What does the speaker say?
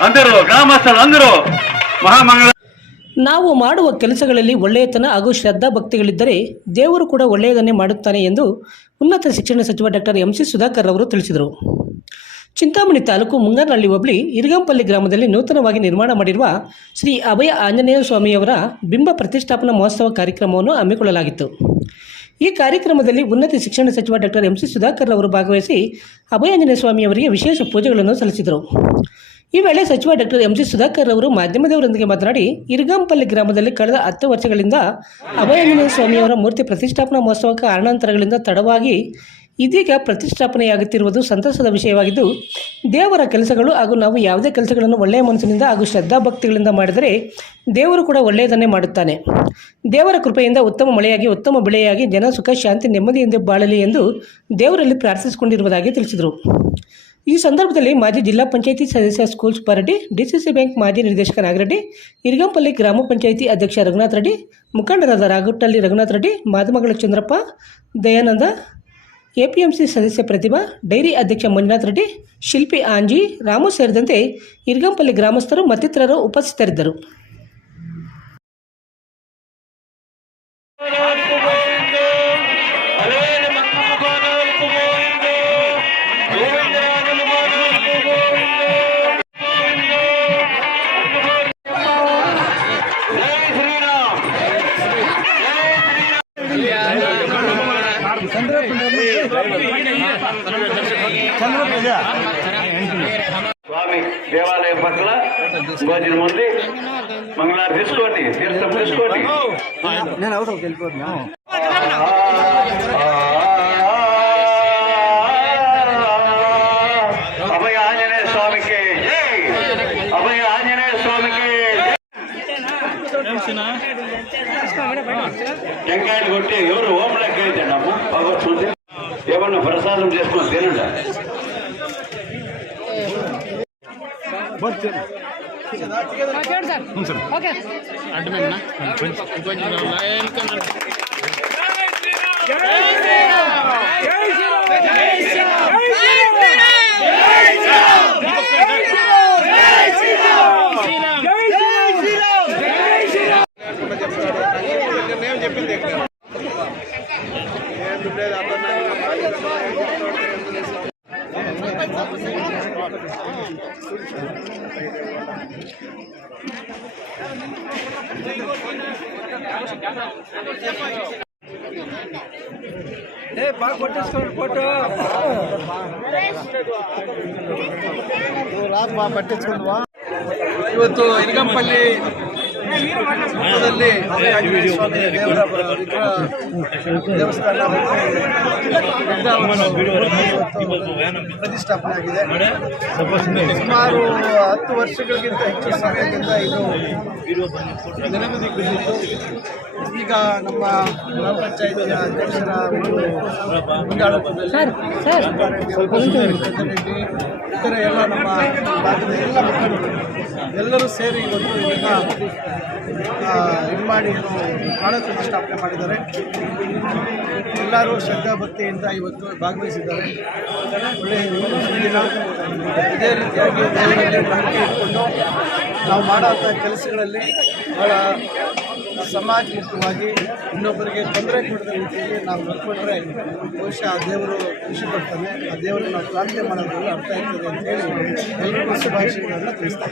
ಭಕ್ತರು ಗ್ರಾಮಸ್ಥರು ಅಂದರು. ಮಹಾಮಂಗಳ ನಾವು ಮಾಡುವ ಕೆಲಸಗಳಲ್ಲಿ ಒಳ್ಳೆಯತನ ಹಾಗೂ ಶ್ರದ್ಧಾ ಭಕ್ತಿಗಳಿದ್ದರೆ ದೇವರು ಕೂಡ ಒಳ್ಳೆಯದನ್ನೇ ಮಾಡುತ್ತಾನೆ ಎಂದು ಉನ್ನತ ಶಿಕ್ಷಣ ಸಚಿವ ಡಾಕ್ಟರ್ ಎಂ ಸಿ ಸುಧಾಕರ್ ಅವರು ತಿಳಿಸಿದರು. ಚಿಂತಾಮಣಿ ತಾಲೂಕು ಮುಂಗಾರಹಳ್ಳಿ ಹೋಬಳಿ ಇರಗಂಪಲ್ಲಿ ಗ್ರಾಮದಲ್ಲಿ ನೂತನವಾಗಿ ನಿರ್ಮಾಣ ಮಾಡಿರುವ ಶ್ರೀ ಅಭಯ ಆಂಜನೇಯ ಸ್ವಾಮಿಯವರ ಬಿಂಬ ಪ್ರತಿಷ್ಠಾಪನಾ ಮಹೋತ್ಸವ ಕಾರ್ಯಕ್ರಮವನ್ನು ಹಮ್ಮಿಕೊಳ್ಳಲಾಗಿತ್ತು. ಈ ಕಾರ್ಯಕ್ರಮದಲ್ಲಿ ಉನ್ನತ ಶಿಕ್ಷಣ ಸಚಿವ ಡಾಕ್ಟರ್ ಎಂ ಸಿ ಸುಧಾಕರ್ ಅವರು ಭಾಗವಹಿಸಿ ಅಭಯಾಂಜನೇಯ ಸ್ವಾಮಿಯವರಿಗೆ ವಿಶೇಷ ಪೂಜೆಗಳನ್ನು ಸಲ್ಲಿಸಿದರು. ಈ ವೇಳೆ ಸಚಿವ ಡಾಕ್ಟರ್ ಎಂ ಸಿ ಸುಧಾಕರ್ ಅವರು ಮಾಧ್ಯಮದವರೊಂದಿಗೆ ಮಾತನಾಡಿ, ಇರ್ಗಾಂಪಲ್ಲಿ ಗ್ರಾಮದಲ್ಲಿ ಕಳೆದ ಹತ್ತು ವರ್ಷಗಳಿಂದ ಅಭಯಾಂಜನೇಯ ಸ್ವಾಮಿಯವರ ಮೂರ್ತಿ ಪ್ರತಿಷ್ಠಾಪನಾ ಮಹೋತ್ಸವ ಕಾರಣಾಂತರಗಳಿಂದ ತಡವಾಗಿ ಇದೀಗ ಪ್ರತಿಷ್ಠಾಪನೆಯಾಗುತ್ತಿರುವುದು ಸಂತಸದ ವಿಷಯವಾಗಿದ್ದು, ದೇವರ ಕೆಲಸಗಳು ಹಾಗೂ ನಾವು ಯಾವುದೇ ಕೆಲಸಗಳನ್ನು ಒಳ್ಳೆಯ ಮನಸ್ಸಿನಿಂದ ಹಾಗೂ ಶ್ರದ್ಧಾಭಕ್ತಿಗಳಿಂದ ಮಾಡಿದರೆ ದೇವರು ಕೂಡ ಒಳ್ಳೆಯದನ್ನೇ ಮಾಡುತ್ತಾನೆ. ದೇವರ ಕೃಪೆಯಿಂದ ಉತ್ತಮ ಮಳೆಯಾಗಿ, ಉತ್ತಮ ಬೆಳೆಯಾಗಿ, ಜನ ಸುಖ, ಶಾಂತಿ ನೆಮ್ಮದಿಯಿಂದ ಬಾಳಲಿ ಎಂದು ದೇವರಲ್ಲಿ ಪ್ರಾರ್ಥಿಸಿಕೊಂಡಿರುವುದಾಗಿ ತಿಳಿಸಿದರು. ಈ ಸಂದರ್ಭದಲ್ಲಿ ಮಾಜಿ ಜಿಲ್ಲಾ ಪಂಚಾಯಿತಿ ಸದಸ್ಯ ಸ್ಕೂಲ್ ಸುಬ್ಬಾರೆಡ್ಡಿ, ಡಿಸಿಸಿ ಬ್ಯಾಂಕ್ ಮಾಜಿ ನಿರ್ದೇಶಕ ನಾಗರೆಡ್ಡಿ, ಇರ್ಗಂಪಲ್ಲಿ ಗ್ರಾಮ ಪಂಚಾಯಿತಿ ಅಧ್ಯಕ್ಷ ರಘುನಾಥ್ ರೆಡ್ಡಿ, ಮುಖಂಡರಾದ ರಾಗುಟ್ಟಳ್ಳಿ ರಘುನಾಥ್ ರೆಡ್ಡಿ, ಮಾದಮಗಳ ಚಂದ್ರಪ್ಪ, ದಯಾನಂದ ಎಪಿಎಂಸಿ ಸದಸ್ಯ ಪ್ರತಿಭಾ, ಡೈರಿ ಅಧ್ಯಕ್ಷ ಮಂಜುನಾಥ್ ರೆಡ್ಡಿ, ಶಿಲ್ಪಿ ಆಂಜಿ, ರಾಮು ಸೇರಿದಂತೆ ಇರ್ಗಂಪಲ್ಲಿ ಗ್ರಾಮಸ್ಥರು ಮತ್ತಿತರರು ಉಪಸ್ಥಿತರಿದ್ದರು. స్వామి దేవాలయం పట్ల భోజనం ఉంది. మంగళారు తీసుకోండి. తీర్థం తీసుకోండి. నేను అవసరం వెళ్ళిపోతున్నా. టెంకాయలు కొట్టి ఎవరు ఓపెన్ ఎక్కైతే డబ్బు ఏమన్నా ప్రసాదం చేసుకొని తినండి. శ్రీరామ్. ಏ ಬಾ ಕೊಟ್ಟಿಸ್ಕೊಂಡು ಕೊಟ್ಟು. ರಾತ್ ಬಾ ಪಟ್ಟಿಸ್ಕೊಂಡು ಇವತ್ತು ಇನಗಂಪಲ್ಲಿ ದೇವಸ್ಥಾನ ಪ್ರತಿಷ್ಠಾಪನೆ ಆಗಿದೆ. ಸುಮಾರು ಹತ್ತು ವರ್ಷಗಳಿಗಿಂತ ಹೆಚ್ಚು ಸಮಯದಿಂದ ಇದು ನೆನಪಿಗೆ ಬಿದ್ದಿತ್ತು ಈಗ ನಮ್ಮ ಗ್ರಾಮ ಪಂಚಾಯತಿಯ ಅಧ್ಯಕ್ಷರ ಒಂದು ಇತರ ಎಲ್ಲ ನಮ್ಮ ಭಾಗದ ಎಲ್ಲ ಮಕ್ಕಳು ಎಲ್ಲರೂ ಸೇರಿ ಇವತ್ತು ಇದನ್ನು ಇದು ಮಾಡಿ ಏನು ಪ್ರಾಣ ಪ್ರತಿಷ್ಠಾಪನೆ ಮಾಡಿದ್ದಾರೆ. ಎಲ್ಲರೂ ಶ್ರದ್ಧಾಭಕ್ತಿಯಿಂದ ಇವತ್ತು ಭಾಗವಹಿಸಿದ್ದಾರೆ. ಒಳ್ಳೆಯ ಇದೇ ರೀತಿಯಾಗಿ ನಂಬಿಕೆ ಇಟ್ಕೊಂಡು ನಾವು ಮಾಡೋ ಕೆಲಸಗಳಲ್ಲಿ ಭಾಳ ಸಮಾಜಮುಖವಾಗಿ ಇನ್ನೊಬ್ಬರಿಗೆ ತೊಂದರೆ ಕೊಡದ ರೀತಿಯಲ್ಲಿ ನಾವು ನಡ್ಕೊಂಡ್ರೆ ಬಹುಶಃ ಆ ದೇವರು ಖುಷಿ ಪಡ್ತಾನೆ, ಆ ದೇವರನ್ನು ನಾವು ಪ್ರಾರ್ಥನೆ ಮಾಡೋದ್ರಲ್ಲಿ ಅರ್ಥ ಆಗ್ತದೆ ಅಂತೇಳಿ ಎಲ್ಲರಿಗೂ ಶುಭಾಶಯಗಳನ್ನು ತಿಳಿಸ್ತಾ